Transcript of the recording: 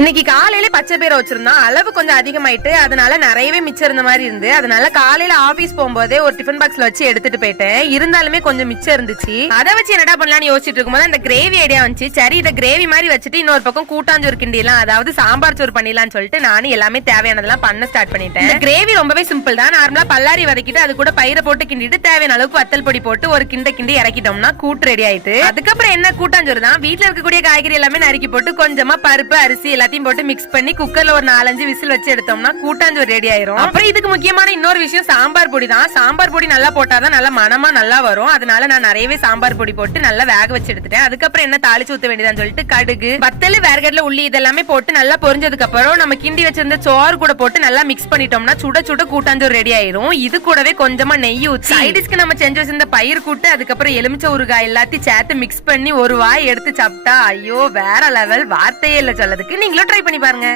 இன்னைக்கு காலையில பச்சை பயிரை வச்சிருந்தோம். அளவு கொஞ்சம் அதிகமாயிட்டு அதனால நிறையவே மிச்சம் இருந்த மாதிரி இருந்து அதனால காலையில ஆபீஸ் போகும்போதே ஒரு டிஃபன் பாக்ஸ்ல வச்சு எடுத்துட்டு போயிட்டேன். இருந்தாலுமே கொஞ்சம் மிச்சம் இருந்துச்சு. அதை வச்சு என்னடா பண்ணலாம்னு யோசிச்சுட்டு இருக்கும்போது அந்த கிரேவி ஐடியா வந்துச்சு. சரி இதை கிரேவி மாதிரி வச்சுட்டு இன்னொரு பக்கம் கூட்டாஞ்சோறு கிண்டிலாம், அதாவது சாம்பார் சோறு பண்ணிடலாம்னு சொல்லிட்டு நானும் எல்லாமே தேவையானதெல்லாம் பண்ண ஸ்டார்ட் பண்ணிட்டேன். இந்த கிரேவி ரொம்பவே சிம்பிள் தான். நார்மலா பல்லாரி வதக்கிட்டு அது கூட பயிரை போட்டு கிண்டிட்டு தேவையான அளவுக்கு வத்தல் பொடி போட்டு ஒரு கிண்டி இறக்கிட்டோம்னா கூட்டு ரெடி ஆயிட்டு. அதுக்கப்புறம் என்ன கூட்டாஞ்சோறு தான். வீட்டுல இருக்கக்கூடிய காய்கறி எல்லாமே நறுக்கி போட்டு கொஞ்சமா பருப்பு அரிசி எல்லாத்தையும் போட்டு மிக்ஸ் பண்ணி குக்கர்ல ஒரு 4-5 விசில் வச்சு எடுத்தோம்னா கூட்டாஞ்சோறு ரெடி ஆயிரும். அப்புறம் இதுக்கு முக்கியமான இன்னொரு விஷயம் சாம்பார் பொடி தான். சாம்பார் பொடி நல்லா போட்டாதான் நல்லா மனமா நல்லா வரும். அதனால நான் நிறையவே சாம்பார் பொடி போட்டு நல்லா வேக வச்சு எடுத்துட்டேன். அதுக்கப்புறம் என்ன தாளிச்சு ஊத்த வேண்டியதான்னு சொல்லிட்டு கடுகு வத்தல் வேர்கடல உள்ளி இதெல்லாமே போட்டு நல்லா பொரிஞ்சதுக்கு அப்புறம் நம்ம கிண்டி வச்சிருந்த சோறு கூட போட்டு நல்லா மிக்ஸ் பண்ணிட்டோம்னா சுட சுட கூட்டாஞ்சோறு ரெடி ஆயிரும். இது கூடவே கொஞ்சமா நெய் ஊத்தி சைடிஷ்க்கு நம்ம செஞ்சு வச்சிருந்த பயிர் கூட்டு அதுக்கப்புறம் எலுமிச்சை ஊறுகாய் எல்லாத்தையும் சேர்த்து மிக்ஸ் பண்ணி ஒரு வாய் எடுத்து சாப்பிட்டா ஐயோ வேற லெவல், வார்த்தையே இல்ல சொல்லதுக்கு. நீங்களும் ட்ரை பண்ணி பாருங்க.